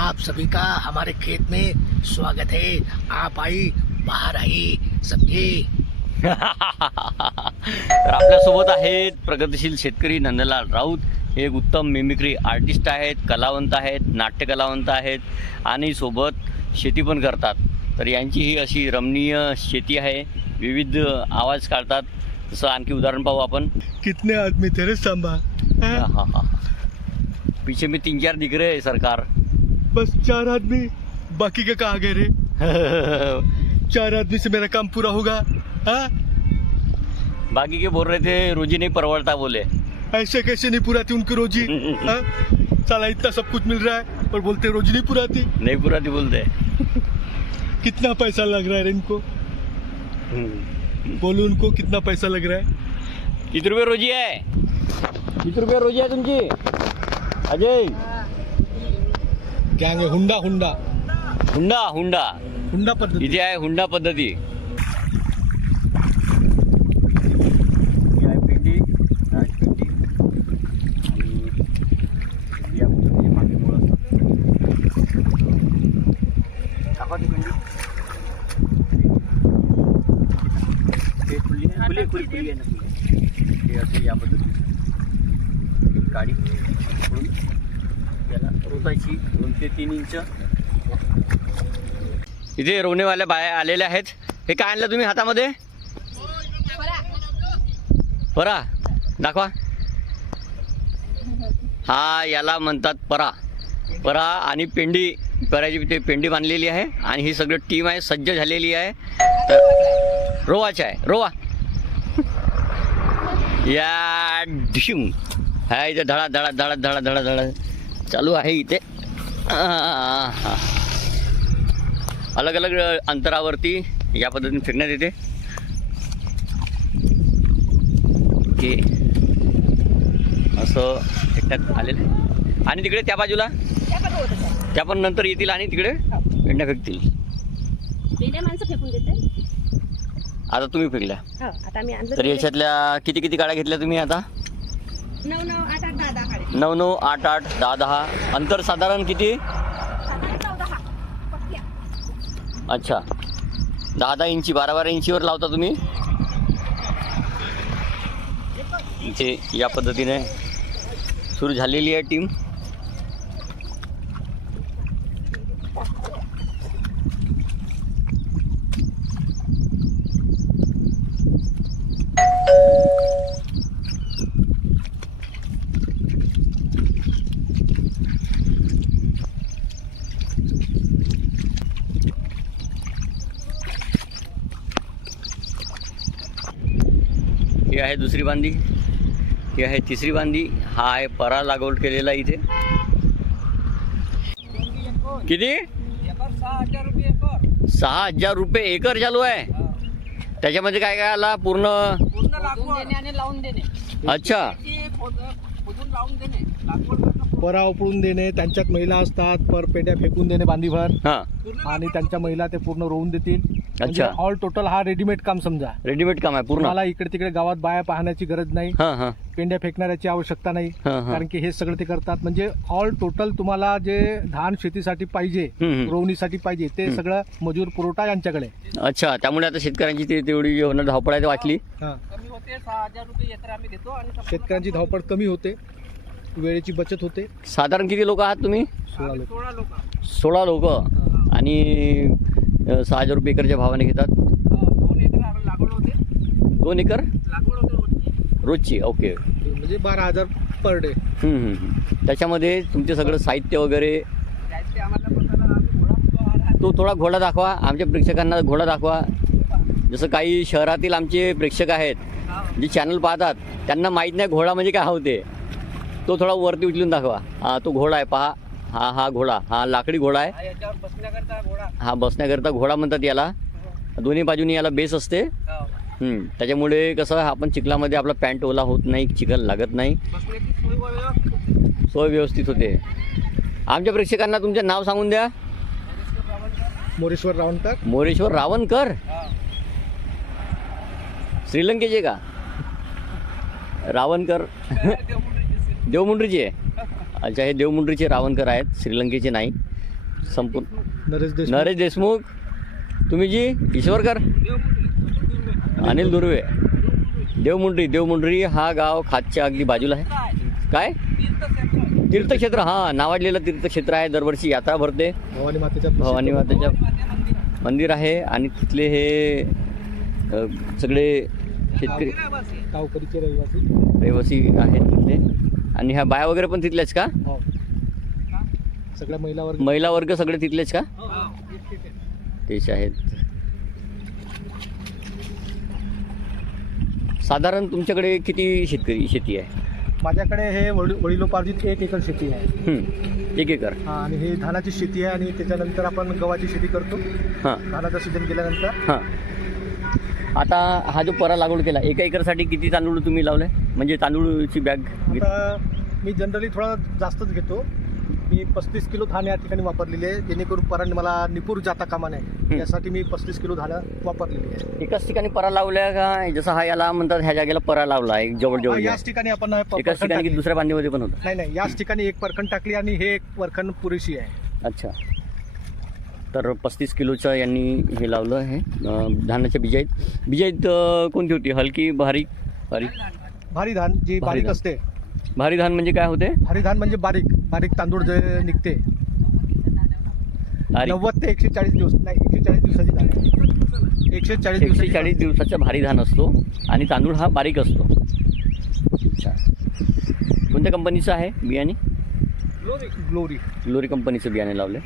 आप सभी का हमारे खेत में स्वागत है। आप आई बाहर आई समझे। तर आपल्यासोबत आहेत प्रगतिशील शेतकरी नंदलाल राऊत. हे एक उत्तम मिमिक्री आर्टिस्ट आहेत, कलावंत आहेत, नाट्य कलावंत आहेत आणि सोबत शेती पण करतात. तर यांची ही अशी रमणीय शेती आहे, विविध आवाज काढतात. तसं आणखी उदाहरण पाहू आपण. कितने आदमी तेरे सांबा? हाँ. पीछे में 3-4 दिख रहे हैं सरकार. बस 4 आदमी, बाकी का कहाँ गए रे? 4 आदमी से मेरा काम पूरा होगा? हाँ? बाकी के बोल रहे थे रोजी नहीं परवड़ता बोले. ऐसे कैसे नहीं पुराती उनकी रोजी? हाँ? साला इतना सब कुछ मिल रहा है और बोलते रोजी नहीं पुराती। नहीं पुराती बोलते. कितना पैसा लग रहा है रे इनको? बोलो उनको कितना पैसा लग रहा है? किती रुपये रोजी आहे? किती रुपये रोजी आहे तुमची अजय? क्या है? हुंडा हुंडा हुंडा हुंडा हुंडा पद्धती. इथे आहे हुंडा पद्धती. या पद्धतीने गाडी पकडून त्याला रोजायची 2 ते 3 इंच. इथे रोवणेवाल्या बाया आलेल्या आहेत. हे काय आणलं तुम्ही हातामध्ये? परा दाखवा. हा याला म्हणतात परा. परा आणि पेंडी, पराची ते पेंडी बांधलेली आहे आणि ही सगळी टीम आहे, सज्ज झालेली आहे. तर रोवाचे आहे, रोवा या डिशिंग हा इथे धडा धडा धडा धडा धडा धडा चालू आहे इथे. अलग अलग अंतरावरती या पद्धतीने फिरण्यात येते. ओके, असं एकट्यात आलेलं आहे. आणि तिकडे त्या बाजूला त्या पण नंतर येतील आणि तिकडे पेंड्या फेकतील. माणसं फेकून देते. आता तुम्ही फेकल्या. आता आम्ही आणलं. तर याच्यातल्या किती किती काड्या घेतल्या तुम्ही आता? 9, 8, 10 काढे. 9, 8, 10. अंतर साधारण किती? 14 पक्क्या. अच्छा, 10 इंची, 12 इंचीवर लावता तुम्ही. इथे या पद्धतीने सुरू झालेली आहे टीम. ही आहे दुसरी बांधी, ही आहे तिसरी बांधी. हा आहे परा लागवड केलेला इथे. किती? 6,000 रुपये एकर चालू आहे. त्याच्यामध्ये काय काय आला? पूर्ण लावून देणे. अच्छा, परा उपळून देणे, त्यांच्यात महिला असतात, पर पेट्या फेकून देणे बांधीभर, हां आणि त्यांच्या महिला ते पूर्ण रोवून देतील. अच्छा. ऑल टोटल हा रेडीमेड काम समजा. रेडीमेड काम आहे पूर्ण. मला इकडे तिकडे गावात बाया पाहण्याची गरज नाही, हां हां पेंड्या फेकणाऱ्याची आवश्यकता नाही, हां, हां. कारण की हे सगळं ते करतात. म्हणजे ऑल टोटल तुम्हाला जे धान शेतीसाठी पाहिजे, रोवणीसाठी पाहिजे, ते सगळं मजूर पुरवठा यांच्याकडे. अच्छा, त्यामुळे आता शेतकऱ्यांची तेवढी होणार धावपळ आहे, वाचली. हा, कमी होते. 6,000 रुपये एकरा आम्ही देतो आणि शेतकऱ्यांची धावपळ कमी होते, वेळेची बचत होते. साधारण किती लोक आहात तुम्ही? 16 लोक. 16 लोक. आणि 6,000 रुपये एकरच्या भावाने घेतात. 2 एकर लागवड होते. 2 एकर लागवड होते रोजची. रोजची. ओके. म्हणजे 12,000 पर डे. त्याच्यामध्ये तुमचे सगळं साहित्य वगैरे. जायचे आम्हाला पण आम्ही घोडा तो थोडा घोडा दाखवा आमच्या प्रेक्षकांना. घोडा दाखवा. जसं काही शहरातील आमचे प्रेक्षक आहेत जे चॅनल पाहतात, त्यांना माहीत नाही घोडा म्हणजे काय होते. तो थोडा वरती उचलून दाखवा. हा तो घोडा आहे, पहा. हा घोडा, हा लाकडी घोडा आहे. याच्यावर बसण्याकरता घोडा. हा बसण्याकरता घोडा म्हणतात याला. दोन्ही बाजूनी याला बेस असते. त्याच्यामुळे कसं आपण चिखलामध्ये आपला पॅन्ट ओला होत नाही, चिखल लागत नाही, बसण्याची सोय व्यवस्थित होते. आमच्या प्रेक्षकांना तुमचं नाव सांगून द्या. मोरेश्वर रावणकर. मोरेश्वर रावणकर. श्रीलंकेचे का? रावणकर देवमुंड्रीचे. अच्छा, हे देवमुंड्रीचे रावणकर आहेत, श्रीलंकेचे नाही. संपूर्ण नरेश देशमुख. नरेश देशमुख, तुम्ही जी ईश्वरकर, अनिल दुर्वे. देवमुंडरी हा गाव खातच्या अगदी बाजूला आहे. काय तीर्थक्षेत्र, हा नावाजलेलं तीर्थक्षेत्र आहे. दरवर्षी यात्रा भरते. भवानी मातेच्या भवानी मातेच्या मंदिर आहे आणि तिथले हे सगळे शेतकरी गावकरीचे रहिवासी. रहिवासी आहेत तिथले. आणि ह्या बाया वगैरे पण तिथल्याच का? हो. सगळ्या महिला वर्ग सगळे तिथलेच का? तेच आहेत. साधारण तुमच्याकडे किती शेती आहे? माझ्याकडे हे वडिलोपार्जित 1 एकर शेती आहे. 1 एकर. हा, आणि ही धानाची शेती आहे आणि त्याच्यानंतर आपण गव्हाची शेती करतो. हां धानाचा सीझन गेल्यानंतर. हां. आता हा जो परा लागवड केला, 1 एकरसाठी किती तांदूळ तुम्ही लावले? म्हणजे तांदूळची बॅग आता मी जनरली थोडा जास्तच घेतो. मी 35 किलो धान या ठिकाणी वापरलेली आहे, जेणेकरून परांनी मला निपूर जाता कामा नये यासाठी मी 35 किलो धान वापरलेली आहे. एकाच ठिकाणी परा लावल्या का? जसं हा याला म्हणतात ह्या जागेला परा लावला आहे जवळ याच ठिकाणी आपण एकाच ठिकाणी की दुसऱ्या बांधीमध्ये पण होतं? नाही, याच ठिकाणी 1 परखण टाकली आणि हे 1 परखण पुरेशी आहे. अच्छा. तर 35 किलोचं यांनी हे लावलं आहे. धानाच्या बिजाईत कोणती होती? हलकी, बारीक? भारी धान जी बारीक असते. भारी धान म्हणजे काय होते? भारी धान म्हणजे बारीक तांदूळ जे निघते. 90 ते 140 दिवस, नाही 140 दिवसाची धान. 140 दिवसाचा भारी धान असतो आणि तांदूळ हा बारीक असतो. अच्छा. कोणत्या कंपनीचं आहे बियाणे? ग्लोरी कंपनीचं बियाणे लावले.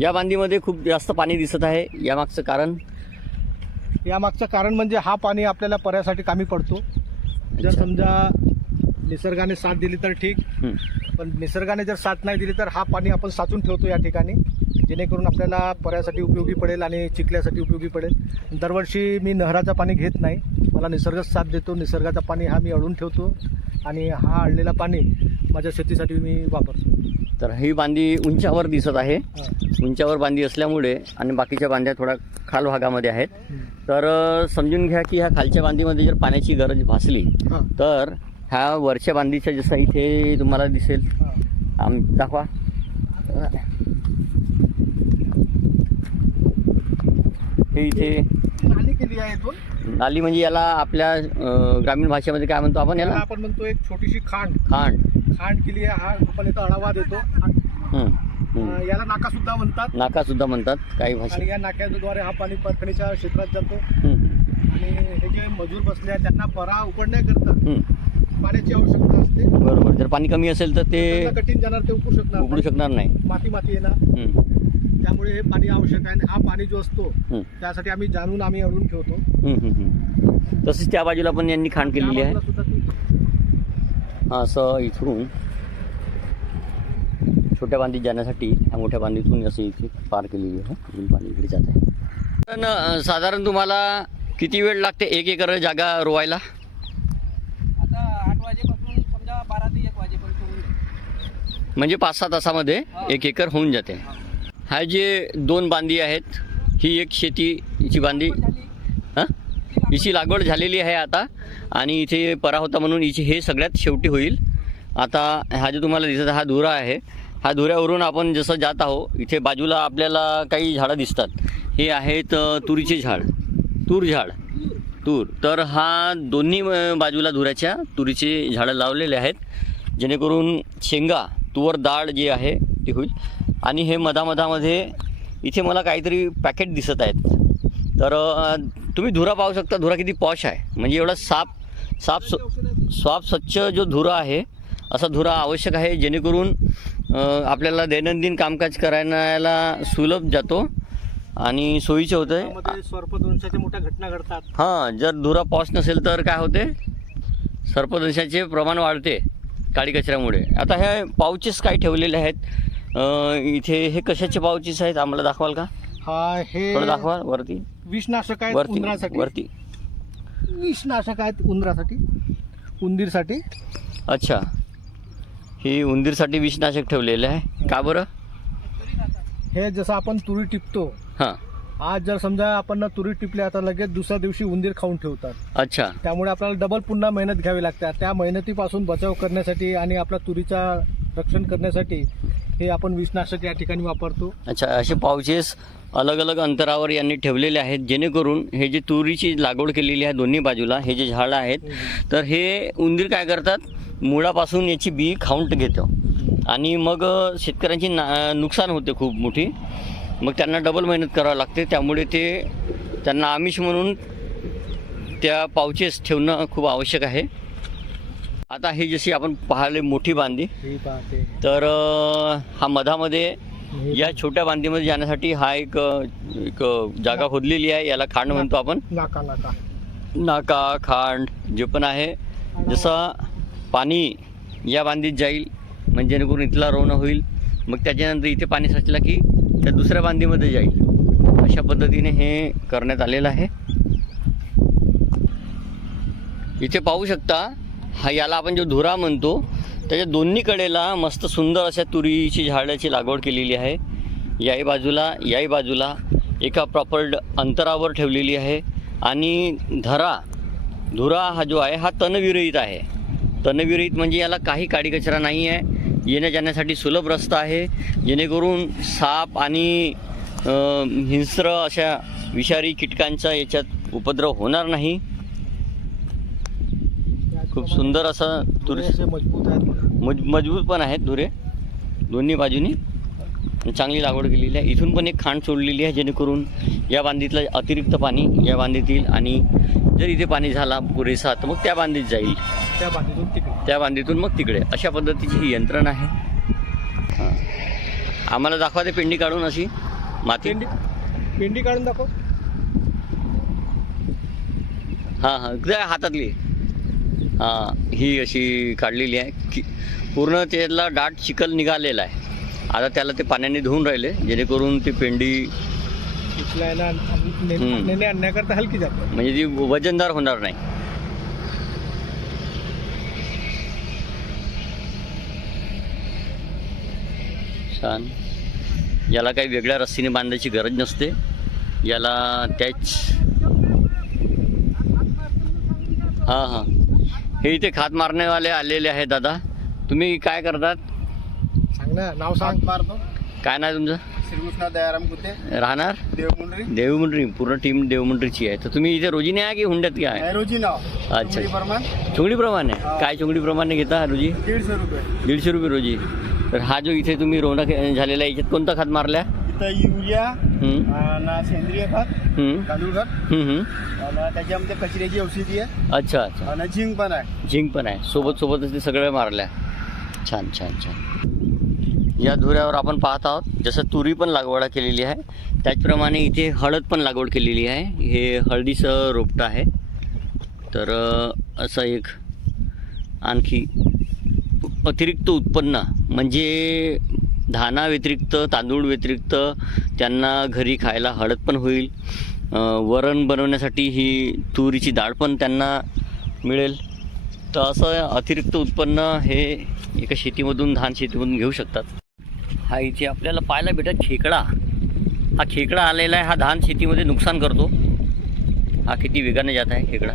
या बांधीमध्ये खूप जास्त पाणी दिसत आहे. यामागचं कारण म्हणजे हा पाणी आपल्याला पर्यासाठी कामी पडतो. जर समजा निसर्गाने साथ दिली तर ठीक, पण निसर्गाने जर साथ नाही दिली तर हा पाणी आपण साचून ठेवतो या ठिकाणी, जेणेकरून आपल्याला पर्यासाठी उपयोगी पडेल आणि चिखल्यासाठी उपयोगी पडेल. दरवर्षी मी नहराचं पाणी घेत नाही, मला निसर्गच साथ देतो. निसर्गाचा पाणी हा मी अडून ठेवतो आणि हा अडलेला पाणी माझ्या शेतीसाठी मी वापरतो. तर ही बांधी उंचावर दिसत आहे. उंचावर बांधी असल्यामुळे आणि बाकीच्या बांध्या थोडा खाल भागामध्ये आहेत. तर समजून घ्या की ह्या खालच्या बांधीमध्ये जर पाण्याची गरज भासली तर ह्या वरच्या बांधीच्या जसं इथे तुम्हाला दिसेल, दाखवा. हे इथे नाली केली आहे इथून. नाली म्हणजे याला आपल्या ग्रामीण भाषेमध्ये काय म्हणतो आपण? याला आपण म्हणतो एक छोटीशी खांड केली आहे. हा आपण इथं आढावा देतो. याला नाका सुद्धा म्हणतात काही भाषेत. आणि या नाक्याद्वारे हा पाणी परखणीच्या क्षेत्रात जातो. आणि हे जे मजूर बसले आहेत त्यांना परा उकडण्याकरता पाण्याची आवश्यकता असते. बरोबर. जर पाणी कमी असेल तर ते कठीण जाणार, ते उकडू शकणार नाही. माती येणार. त्यामुळे हे पाणी आवश्यक आहे. हा पाणी जो असतो त्यासाठी आम्ही अडून ठेवतो. तसेच त्या बाजूला पण यांनी खांड केलेली आहे. असं इथून छोट्या बांधीत जाण्यासाठी ह्या मोठ्या बांधीतून असं इथे पार केलेली आहे. अजून पाणी इकडे जात आहे. पण साधारण तुम्हाला किती वेळ लागते 1 एकर जागा रोवायला? आता 8 वाजेपासून समजा 12 ते 1 वाजेपर्यंत. म्हणजे 5-6 तासामध्ये 1 एकर होऊन जाते. हा जे 2 बांधी आहेत, ही एक शेतीची बांधी, हिची लागवड झालेली आहे आता. आणि इथे परा होता म्हणून हिची हे सगळ्यात शेवटी होईल. आता हा जो तुम्हाला दिसत हा धुरा आहे, हा धुऱ्यावरून आपण जसं जात आहोत इथे बाजूला आपल्याला काही झाडं दिसतात. हे आहेत तुरीचे झाड, तूर. तर हा दोन्ही बाजूला धुऱ्याच्या तुरीचे झाडं लावलेले आहेत, जेणेकरून शेंगा, तुवर डाळ जी आहे ती होईल. आणि हे मधामध्ये इथे मला काहीतरी पॅकेट दिसत आहेत. तर तुम्ही धुरा पाहू शकता. धुरा किती पॉश आहे. म्हणजे एवढा साफ स्वच्छ जो धुरा आहे, असा धुरा आवश्यक आहे, जेणेकरून आपल्याला दैनंदिन कामकाज करायला सुलभ जातो आणि सोयीचे होते. सर्पदंशाच्या मोठ्या घटना घडतात. हां, जर धुरा पॉश नसेल तर काय होते, सर्पदंशाचे प्रमाण वाढते काळी कचऱ्यामुळे. आता हे पाऊचेस काय ठेवलेले आहेत इथे, हे कशाचे पाऊचेस आहेत आम्हाला दाखवाल का? हा, हे थोडं दाखवा वरती. विषनाशक आहेत उंदरासाठी. वरती विषनाशक आहेत उंदीरसाठी. अच्छा, ही उंदीरसाठी विषनाशक ठेवलेलं आहे का बरं? हे जसं आपण तुरी टिपतो, हां, आज जर समजा आपण तुरी टिपल्या तर लगेच दुसऱ्या दिवशी उंदीर खाऊन ठेवतात. अच्छा. त्यामुळे आपल्याला डबल पुन्हा मेहनत घ्यावी लागते. त्या मेहनतीपासून बचाव करण्यासाठी आणि आपल्या तुरीचा रक्षण करण्यासाठी हे आपण विषनाशक या ठिकाणी वापरतो. अच्छा, असे पाउचेस अलग अलग अंतरावर यांनी ठेवलेले आहेत, जेणेकरून हे जे तुरीची लागवड केलेली आहे दोन्ही बाजूला हे जे झाडं आहेत, तर हे उंदीर काय करतात, मुळापासून याची बी खाऊन घेतो आणि मग शेतकऱ्यांची नुकसान होते खूप मोठी. मग त्यांना डबल मेहनत करावं लागते. त्यामुळे त्यांना आमिष म्हणून त्या पाउचेस ठेवणं खूप आवश्यक आहे. आता हे जशी आपण पाहिले मोठी बांधी, तर हा मधामध्ये या छोट्या बांधीमध्ये जाण्यासाठी हा एक जागा खोदलेली आहे. याला खांड म्हणतो आपण. नाका खांड जे पण आहे, जसं पाणी या बांधीत जाईल म्हणजे जेणेकरून इथला रोवणं होईल. मग त्याच्यानंतर इथे पाणी साचलं की त्या दुसऱ्या बांधीमध्ये जाईल. अशा पद्धतीने हे करण्यात आलेलं आहे. इथे पाहू शकता, हा याला आपण जो धुरा म्हणतो, त्याच्या दोन्ही कडेला मस्त सुंदर अशा तुरीची झाडाची लागवड केलेली आहे. याही बाजूला एका प्रॉपर अंतरावर ठेवलेली आहे. आणि धुरा हा जो आहे हा तणविरहित आहे. तणविरहित म्हणजे याला काही काडी कचरा नाही आहे. येण्या जाण्यासाठी सुलभ रस्ता आहे, जेणेकरून साप आणि हिंस्र अशा विषारी कीटकांचा याच्यात उपद्रव होणार नाही. खूप सुंदर असं मजबूत पण आहेत धुरे दोन्ही बाजूनी. चांगली लागवड केलेली आहे. इथून पण एक खांड सोडलेली आहे, जेणेकरून या बांधीतलं अतिरिक्त पाणी या बांधीत येईल आणि जर इथे पाणी झाला पुरेसा तर मग त्या बांधीत जाईल, त्या बांधीतून मग तिकडे. अशा पद्धतीची ही यंत्रणा आहे. हां, आम्हाला दाखवा ते पेंडी काढून अशी माती. पेंडी काढून दाखव. हां त्या हातातली. हां, ही अशी काढलेली आहे की पूर्ण त्याला दाट चिखल निघालेला आहे. आता त्याला ते पाण्याने धुवून राहिले, जेणेकरून ती पेंडी आणण्याकरता हलकी जाते, म्हणजे ती वजनदार होणार नाही. छान. याला काही वेगळ्या रस्सीने बांधायची गरज नसते. याला त्याच हां हे इथे खात मारण्यावाले आलेले आहेत. दादा, तुम्ही काय करतात? सांग ना, नाव सांग. मारतो. काय नाव तुमचं? श्रीकृष्ण दयाराम कुते, राहणार देवमुंडरी. देवमुंडरी. पूर्ण टीम देवमुंडरीची आहे. तर तुम्ही इथे रोजीने आहे की हुंड्यात काय? रोजी नाव. अच्छा, प्रमाण चुंगडीप्रमाणे. काय चुंगडीप्रमाणे घेता रोजी? 150 रुपये. 150 रुपये रोजी. तर हा जो इथे तुम्ही रोवणा झालेला आहे, याच्यात कोणता खत मारल्या? इथं युरिया, सेंद्रिय खत, तांदूळ खत, आणि त्याच्यामध्ये कचऱ्याची औषधी आहे. अच्छा अच्छा. आणि झिंक पण आहे. झिंक पण आहे. सोबतच ते सगळ्या मारल्या. छान छान छान. या धुऱ्यावर आपण पाहत आहोत जसं तुरी पण लागवड केलेली आहे, त्याचप्रमाणे इथे हळद पण लागवड केलेली आहे. हे हळदीचं रोपटं आहे. तर असं एक आणखी अतिरिक्त उत्पन्न म्हणजे धाना व्यतिरिक्त, तांदूळ व्यतिरिक्त त्यांना घरी खायला हळद पण होईल. वरण बनवण्यासाठी ही तुरीची डाळ पण त्यांना मिळेल. तर असं अतिरिक्त उत्पन्न हे एका शेतीमधून, धान शेतीमधून घेऊ शकतात. हा इथे आपल्याला पाहायला भेटत खेकडा. हा खेकडा आलेला आहे. हा धान शेतीमध्ये नुकसान करतो. हा किती वेगाने जात आहे खेकडा.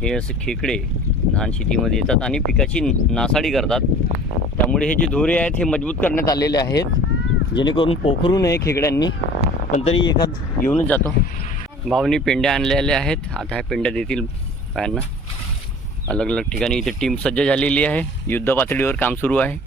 हे असे खेकडे धान शेतीमध्ये येतात आणि पिकाची नासाडी करतात. त्यामुळे हे जे धोरे आहेत हे मजबूत करण्यात आलेले आहेत, जेणेकरून पोखरू नये खेकड्यांनी. पण तरी एखाद येऊनच जातो. भावनी पेंड्या आणलेल्या आहेत. आता ह्या पेंड्या देतील बायांना अलग अलग ठिकाणी. इथे टीम सज्ज झालेली आहे. युद्ध पातळीवर काम सुरू आहे.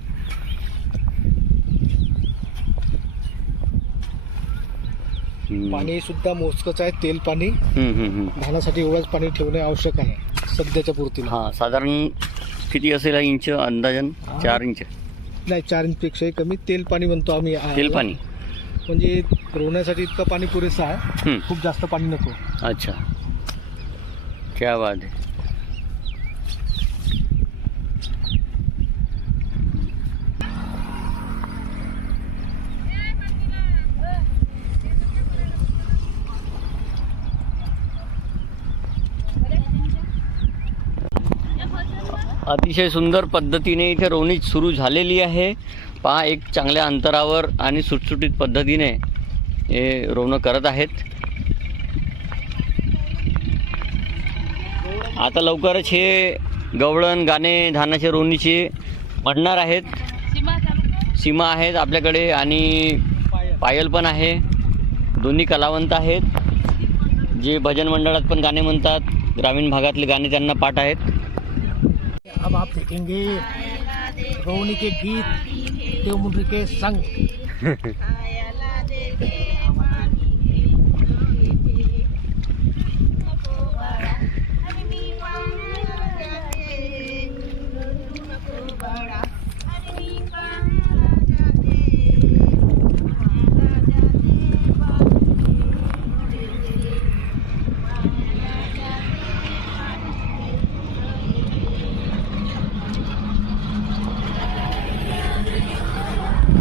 पाणी सुद्धा मोजकच आहे. तेल पाणी धानासाठी एवढंच पाणी ठेवणे आवश्यक आहे सध्याच्या पुरतीला. हां, साधारण किती असेल इंच अंदाजन? 4 इंच नाही, 4 इंचपेक्षाही कमी. तेल पाणी म्हणतो आम्ही. तेल पाणी म्हणजे रोवण्यासाठी इतकं पाणी पुरेसं आहे, खूप जास्त पाणी नको. अच्छा, क्या बात आहे. अतिशय सुंदर पद्धतीने इथे रोवणी सुरू झालेली आहे. पहा एक चांगल्या अंतरावर आणि सुटसुटीत पद्धतीने हे रोवणं करत आहेत. आता लवकरच हे गवळण गाणे धानाचे रोवणीचे म्हणणार आहेत. सीमा आहेत आपल्याकडे आणि पायल पण आहे. दोन्ही कलावंत आहेत जे भजन मंडळात पण गाणे म्हणतात. ग्रामीण भागातले गाणे त्यांना पाठ आहेत. अब आप देखेंगे रोवनी के गीत देव मुंडरी के संग.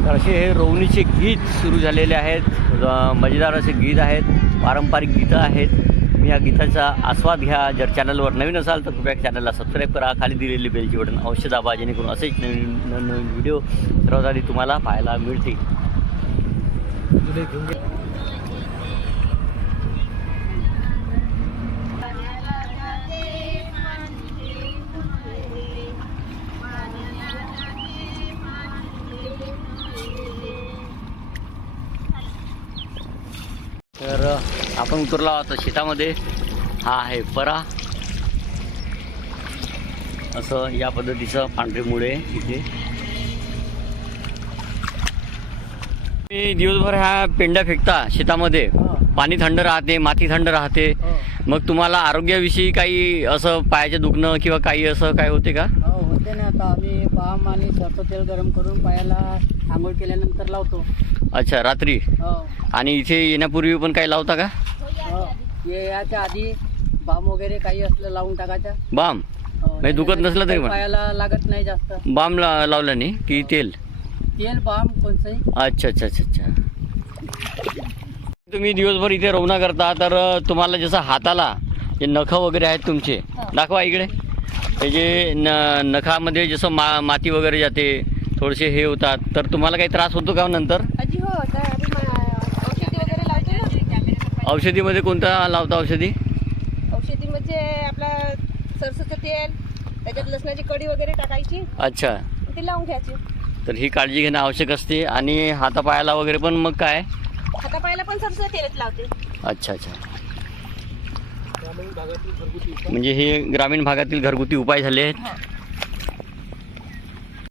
तर असे हे रोवणीचे गीत सुरू झालेले आहेत. मजेदार असे गीत आहेत, पारंपरिक गीतं आहेत. मी या गीताचा आस्वाद घ्या. जर चॅनलवर नवीन असाल तर कृपया चॅनलला सबस्क्राईब करा. खाली दिलेली बेलची बटन अवश्य दाबा जेणेकरून असेच नवीन व्हिडिओ सर्वात आधी तुम्हाला पाहायला मिळतील. तर आपण उतरला आता शेतामध्ये. हा आहे परा. असं या पद्धतीचं पांढरे मुळे इथे. तुम्ही दिवसभर ह्या पेंड्या फेकता शेतामध्ये. पाणी थंड राहते, माती थंड राहते. मग तुम्हाला आरोग्याविषयी काही असं पायाचे दुखणं किंवा काही असं काय होते का? होते ना. आता आम्ही बाम आणि सरसो तेल गरम करून पायाला आंघोळ केल्यानंतर लावतो. अच्छा, रात्री. आणि इथे येण्यापूर्वी पण काही लावता का? याच्या आधी बाम वगैरे काही असलं लावून टाकायचं. बाम नाही दुखत नसलं तरी पण पायाला लागत नाही जास्त. बाम लावला नाही की तेल? तेल बाम कोणतंही. अच्छा अच्छा अच्छा अच्छा. तुम्ही दिवसभर इथे रोवणा करता तर तुम्हाला जसं हाताला जे नखं वगैरे आहेत तुमचे, दाखवा इकडे. हे जे नखामध्ये जसं माती वगैरे जाते, थोडेसे हे होतात, तर तुम्हाला काही त्रास होतो का नंतर? औषधी वगैरे लावतो. औषधीमध्ये कोणता लावता औषधी? औषधी म्हणजे आपला सरसोचं तेल, त्याच्यात लसणाची कढी वगैरे टाकायची, अच्छा. ती लावून घ्यायची. तर ही काळजी घेणं आवश्यक असते. आणि हातापायाला वगैरे पण मग काय? हातापायाला पण सरसोचं तेलच लावते. अच्छा अच्छा. म्हणजे हे ग्रामीण भागातील घरगुती उपाय झाले आहेत.